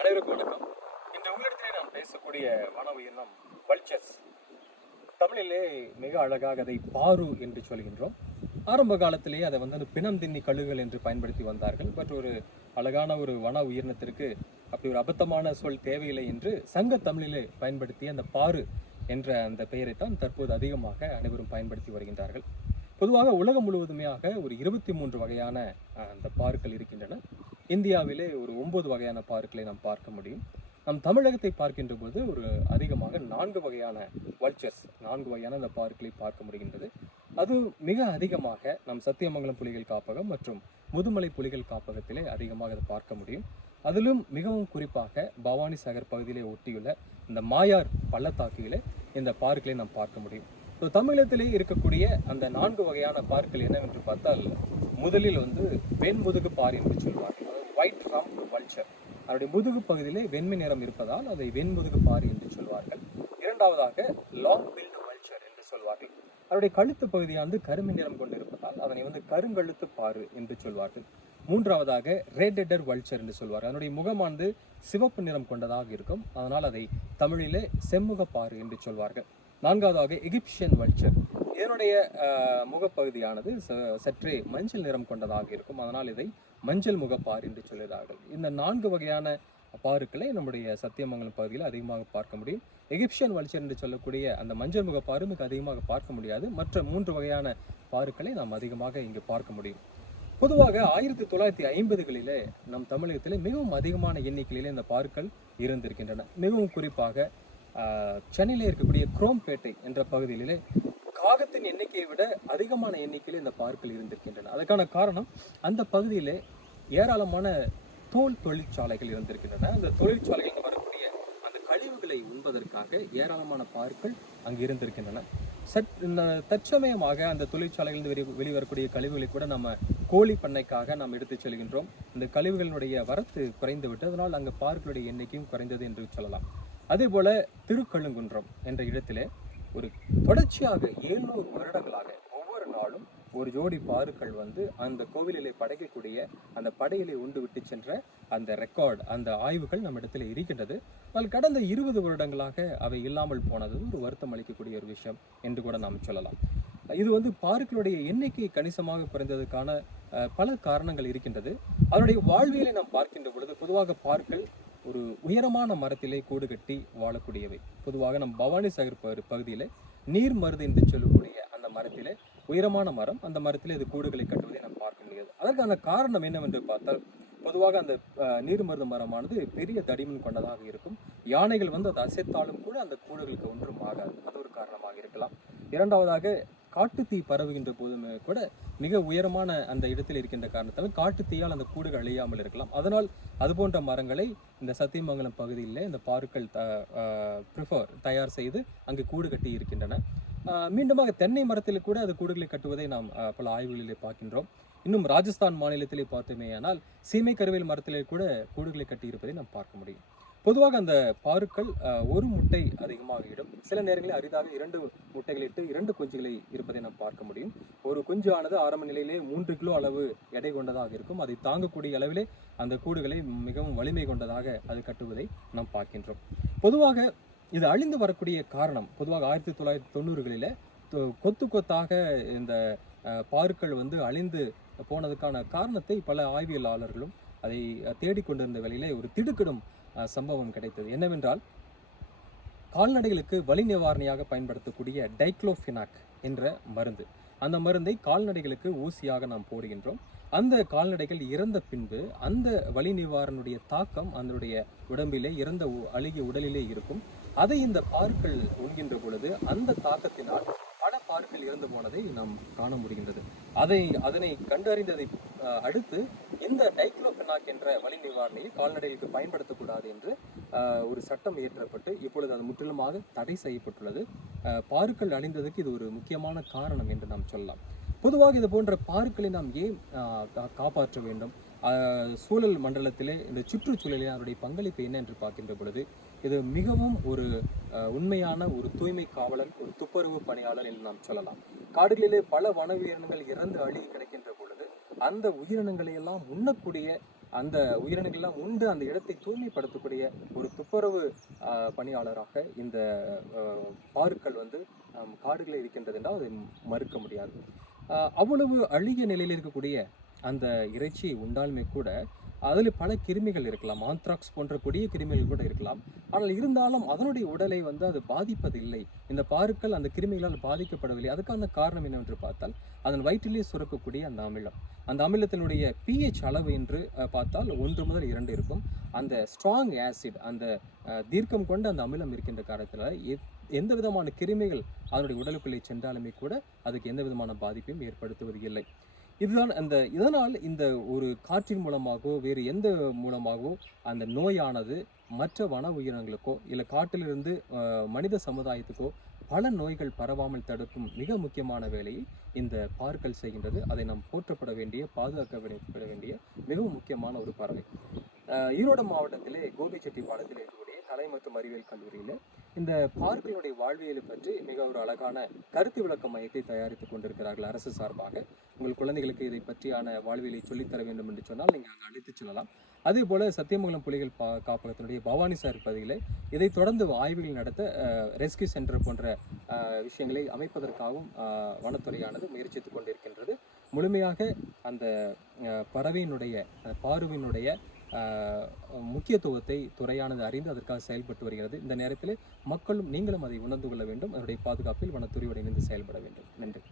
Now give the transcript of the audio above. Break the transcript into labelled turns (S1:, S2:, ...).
S1: அனைவருக்கும் வணக்கம். இன்று உங்களிடத்திலே நாம் பேசக்கூடிய வன உயிரினம் வல்ச்சர்ஸ் தமிழிலே மிக அழகாக அதை பாரு என்று சொல்கின்றோம். ஆரம்ப காலத்திலேயே அதை வந்து பிணம் தின்னி கழுகுகள் என்று பயன்படுத்தி வந்தார்கள். பட் ஒரு அழகான ஒரு வன உயிரினத்திற்கு அப்படி ஒரு அபத்தமான சொல் தேவையில்லை என்று சங்க தமிழிலே பயன்படுத்திய அந்த பாரு என்ற அந்த பெயரைத்தான் தற்போது அதிகமாக அனைவரும் பயன்படுத்தி வருகின்றார்கள். பொதுவாக உலகம் முழுவதுமையாக ஒரு இருபத்தி மூன்று வகையான அந்த பாருக்கள் இருக்கின்றன. இந்தியாவிலே ஒரு ஒன்பது வகையான பார்க்களை நாம் பார்க்க முடியும். நம் தமிழகத்தை பார்க்கின்ற போது ஒரு அதிகமாக நான்கு வகையான வல்ச்சர்ஸ் நான்கு வகையான அந்த பார்க்களை பார்க்க முடிகின்றது. அது மிக அதிகமாக நம் சத்தியமங்கலம் புலிகள் காப்பகம் மற்றும் முதுமலை புலிகள் காப்பகத்திலே அதிகமாக அதை பார்க்க முடியும். அதிலும் மிகவும் குறிப்பாக பவானி சாகர் பகுதியிலே ஒட்டியுள்ள இந்த மாயார் பள்ளத்தாக்கிலே இந்த பார்க்களை நாம் பார்க்க முடியும். ஸோ தமிழகத்திலே இருக்கக்கூடிய அந்த நான்கு வகையான பார்க்கள் என்னவென்று பார்த்தால் முதலில் வந்து வெண்முதுகு பார் என்று சொல்வார்கள் ஒயிட் ரம் வல்ச்சர் அதனுடைய முதுகு பகுதியிலே வெண்மை நிறம் இருப்பதால் அதை வெண்முதுகு பார் என்று சொல்வார்கள். இரண்டாவதாக லாங் பில்ட் வல்ச்சர் என்று சொல்வார்கள். அதனுடைய கழுத்து பகுதியானது கருமை நிறம் கொண்டிருப்பதால் அதனை வந்து கருங்கழுத்து பாரு என்று சொல்வார்கள். மூன்றாவதாக ரெட் வல்ச்சர் என்று சொல்வார் அதனுடைய முகமானது சிவப்பு நிறம் கொண்டதாக இருக்கும். அதனால் அதை தமிழிலே செம்முகப்பாறு என்று சொல்வார்கள். நான்காவதாக எகிப்சியன் வல்ச்சர் இதனுடைய முகப்பகுதியானது ச- சற்றே மஞ்சள் நிறம் கொண்டதாக இருக்கும். அதனால் இதை மஞ்சள் முகப்பார் என்று சொல்கிறார்கள் இந்த நான்கு வகையான பாருக்களை நம்முடைய சத்தியமங்கலம் பகுதியில் அதிகமாக பார்க்க முடியும். எகிப்சியன் வல்ச்சர் என்று சொல்லக்கூடிய அந்த மஞ்சள் முகப்பாறு மிக அதிகமாக பார்க்க முடியாது. மற்ற மூன்று வகையான பாருக்களை நாம் அதிகமாக இங்கு பார்க்க முடியும். பொதுவாக ஆயிரத்தி தொள்ளாயிரத்தி ஐம்பதுகளிலே நம் தமிழகத்திலே மிகவும் அதிகமான எண்ணிக்கையிலே இந்த பார்க்கள் இருந்திருக்கின்றன. மிகவும் குறிப்பாக சென்னையில் இருக்கக்கூடிய குரோம்பேட்டை என்ற பகுதியிலே காகத்தின் எண்ணிக்கையை விட அதிகமான எண்ணிக்கையில் இந்த பார்க்கில் இருந்திருக்கின்றன. அதற்கான காரணம் அந்த பகுதியிலே ஏராளமான தோல் தொழிற்சாலைகள் இருந்திருக்கின்றன. அந்த தொழிற்சாலைகளுக்கு வரக்கூடிய அந்த கழிவுகளை உண்பதற்காக ஏராளமான பார்க்கள் அங்கு இருந்திருக்கின்றன. சட் தற்சமயமாக அந்த தொழிற்சாலைகளிலிருந்து வெளி வெளிவரக்கூடிய கழிவுகளை கூட நம்ம கோழி பண்ணைக்காக நாம் எடுத்துச் செல்கின்றோம். இந்த கழிவுகளினுடைய வரத்து குறைந்துவிட்டு அதனால் அங்கு பார்க்களுடைய எண்ணிக்கையும் குறைந்தது என்று சொல்லலாம். அதே போல திருக்கழுங்குன்றம் என்ற இடத்திலே ஒரு தொடர்ச்சியாக எழுநூறு வருடங்களாக ஒவ்வொரு நாளும் ஒரு ஜோடி பாருக்கள் வந்து அந்த கோவிலிலே படைக்கக்கூடிய அந்த படையிலே உண்டு விட்டு சென்ற அந்த ரெக்கார்ட் அந்த ஆய்வுகள் நம்ம இடத்துல இருக்கின்றது. அதில் கடந்த இருபது வருடங்களாக அவை இல்லாமல் போனது ஒரு வருத்தம் அளிக்கக்கூடிய ஒரு விஷயம் என்று கூட நாம் சொல்லலாம். இது வந்து பாருக்களுடைய எண்ணிக்கை கணிசமாக குறைந்ததுக்கான பல காரணங்கள் இருக்கின்றது. அதனுடைய வாழ்வியலை நாம் பார்க்கின்ற பொழுது பொதுவாக பார்க்கள் ஒரு உயரமான மரத்திலே கூடு கட்டி வாழக்கூடியவை. பொதுவாக நம் பவானி சாகர் பகு- நீர் மருது என்று சொல்லக்கூடிய அந்த மரத்திலே உயரமான மரம் அந்த மரத்தில் இது கூடுகளை கட்டுவதை நாம் பார்க்க முடியாது. அதற்கான காரணம் என்னவென்று பார்த்தால் பொதுவாக அந்த நீர் மருந்து மரமானது பெரிய தடிமன் கொண்டதாக இருக்கும். யானைகள் வந்து அதை அசைத்தாலும் கூட அந்த கூடுகளுக்கு ஒன்றும் ஆகாது. அது ஒரு காரணமாக இருக்கலாம். இரண்டாவதாக காட்டுத்தீ பரவுகின்ற போதுமே கூட மிக உயரமான அந்த இடத்தில் இருக்கின்ற காரணத்தால் காட்டுத்தீயால் அந்த கூடுகள் அழியாமல் இருக்கலாம். அதனால் அது போன்ற மரங்களை இந்த சத்தியமங்கலம் பகுதியில் இந்த பாருக்கள் த ப்ரிஃபர் தயார் செய்து அங்கு கூடு கட்டி இருக்கின்றன. மீண்டுமாக தென்னை மரத்தில் கூட அது கூடுகளை கட்டுவதை நாம் பல ஆய்வுகளிலே பார்க்கின்றோம். இன்னும் ராஜஸ்தான் மாநிலத்திலே பார்த்தோமேயானால் சீமை கருவேல் மரத்திலே கூட கூடுகளை கட்டி இருப்பதை நாம் பார்க்க முடியும். பொதுவாக அந்த பாருக்கள் ஒரு முட்டை அதிகமாக இடும். சில நேரங்களில் அரிதாக இரண்டு முட்டைகளிட்டு இரண்டு குஞ்சுகளை இருப்பதை நாம் பார்க்க முடியும். ஒரு குஞ்சானது ஆரம்ப நிலையிலே மூன்று கிலோ அளவு எடை கொண்டதாக இருக்கும். அதை தாங்கக்கூடிய அளவிலே அந்த கூடுகளை மிகவும் வலிமை கொண்டதாக அது கட்டுவதை நாம் பார்க்கின்றோம். பொதுவாக இது அழிந்து வரக்கூடிய காரணம் பொதுவாக ஆயிரத்தி தொள்ளாயிரத்தி தொண்ணூறுகளில் கொத்து கொத்தாக இந்த பாருக்கள் வந்து அழிந்து போனதுக்கான காரணத்தை பல ஆய்வியலாளர்களும் அதை தேடிக்கொண்டிருந்த வேளையிலே ஒரு திடுக்கிடும் சம்பவம் கிடைத்தது. என்னவென்றால் கால்நடைகளுக்கு வலி நிவாரணியாக பயன்படுத்தக்கூடிய டைக்ளோஃபினாக் என்ற மருந்து. அந்த மருந்தை கால்நடைகளுக்கு ஊசியாக நாம் போடுகின்றோம். அந்த கால்நடைகள் இறந்த பின்பு அந்த வலி நிவாரணுடைய தாக்கம் அதனுடைய உடம்பிலே இறந்த உ- அழுகிய உடலிலே இருக்கும். அதை இந்த பாருக்கள் உண்கின்ற பொழுது அந்த தாக்கத்தினால் பார்ப்பில் இறந்து போனதை நாம் காண முடிகின்றது. அதை அதனை கண்டறிந்ததை அடுத்து இந்த டைக்ளோபெனாக் என்ற வலி நிவாரணியை கால்நடைகளுக்கு பயன்படுத்தக்கூடாது என்று ஒரு சட்டம் இயற்றப்பட்டு இப்பொழுது அது முற்றிலுமாக தடை செய்யப்பட்டுள்ளது. பாருக்கள் அழிந்ததுக்கு இது ஒரு முக்கியமான காரணம் என்று நாம் சொல்லலாம். பொதுவாக இது போன்ற பாருக்களை நாம் ஏன் காப்பாற்ற வேண்டும்? சூழல் மண்டலத்திலே இந்த சுற்றுச்சூழலில் அவருடைய பங்களிப்பு என்ன என்று பார்க்கின்ற பொழுது இது மிகவும் ஒரு உண்மையான ஒரு தூய்மை காவலன் ஒரு துப்புரவு பணியாளர் என்று நாம் சொல்லலாம். காடுகளிலே பல வன உயிரினங்கள் இறந்து அழுகி கிடைக்கின்ற பொழுது அந்த உயிரினங்களை எல்லாம் உண்ணக்கூடிய அந்த உயிரினங்கள்லாம் உண்டு அந்த இடத்தை தூய்மைப்படுத்தக்கூடிய ஒரு துப்புரவு பணியாளராக இந்த பாருக்கள் வந்து காடுகளில் இருக்கின்றது என்றால் அதை மறுக்க முடியாது. அவ்வளவு அழுகிய நிலையில் இருக்கக்கூடிய அந்த இறைச்சி உண்டாலுமே கூட அதில் பல கிருமிகள் இருக்கலாம். ஆந்த்ராக்ஸ் போன்ற கொடிய கிருமிகள் கூட இருக்கலாம். ஆனால் இருந்தாலும் அதனுடைய உடலை வந்து அது பாதிப்பதில்லை. இந்த பாருக்கள் அந்த கிருமிகளால் பாதிக்கப்படவில்லை. அதுக்கான காரணம் என்னவென்று பார்த்தால் அதன் வயிற்றிலே சுரக்கக்கூடிய அந்த அமிலம். அந்த அமிலத்தினுடைய பிஹெச் அளவு என்று பார்த்தால் ஒன்று முதல் இரண்டு இருக்கும். அந்த ஸ்ட்ராங் ஆசிட் அந்த தீர்க்கம் கொண்ட அந்த அமிலம் இருக்கின்ற காரணத்தில் எந்த விதமான கிருமிகள் அதனுடைய உடலுக்குள்ளே சென்றாலுமே கூட அதுக்கு எந்த விதமான பாதிப்பையும் ஏற்படுத்துவது இல்லை இதுதான் அந்த இதனால் இந்த ஒரு காற்றின் மூலமாகவோ வேறு எந்த மூலமாகவோ அந்த நோயானது மற்ற வன உயிரினங்களுக்கோ இல்லை காட்டிலிருந்து மனித சமுதாயத்துக்கோ பல நோய்கள் பரவாமல் தடுக்கும் மிக முக்கியமான வேலையை இந்த பார்கள் செய்கின்றது. அதை நாம் போற்றப்பட வேண்டிய பாதுகாக்கப்பட வேண்டிய மிகவும் முக்கியமான ஒரு பறவை ஈரோடு மாவட்டத்திலே கோபிச்செட்டிப்பாளையத்தில் இருக்கக்கூடிய கலை மற்றும் அறிவியல் கல்லூரியில் இந்த பார்க்களுடைய வாழ்வியலை பற்றி மிக ஒரு அழகான கருத்து விளக்க மையத்தை தயாரித்துக் கொண்டிருக்கிறார்கள் அரசு சார்பாக. உங்கள் குழந்தைகளுக்கு இதை பற்றியான வாழ்வியலை சொல்லித்தர வேண்டும் என்று சொன்னால் நீங்கள் அங்கே அழைத்துச் செல்லலாம். அதே போல சத்தியமங்கலம் புலிகள் பா காப்பகத்தினுடைய பவானி சார் பகுதியில் இதை தொடர்ந்து ஆய்வுகள் நடத்த ரெஸ்கியூ சென்டர் போன்ற விஷயங்களை அமைப்பதற்காகவும் வனத்துறையானது முயற்சித்துக் கொண்டிருக்கின்றது. முழுமையாக அந்த பறவையினுடைய பார்வையினுடைய பாருவினுடைய முக்கியத்துவத்தை துறையானது அறிந்து அதற்காக செயல்பட்டு வருகிறது. இந்த நேரத்தில் மக்களும் நீங்களும் அதை உணர்ந்து கொள்ள வேண்டும். அதனுடைய பாதுகாப்பில் வனத்துறையோடு இணைந்து செயல்பட வேண்டும். நன்றி.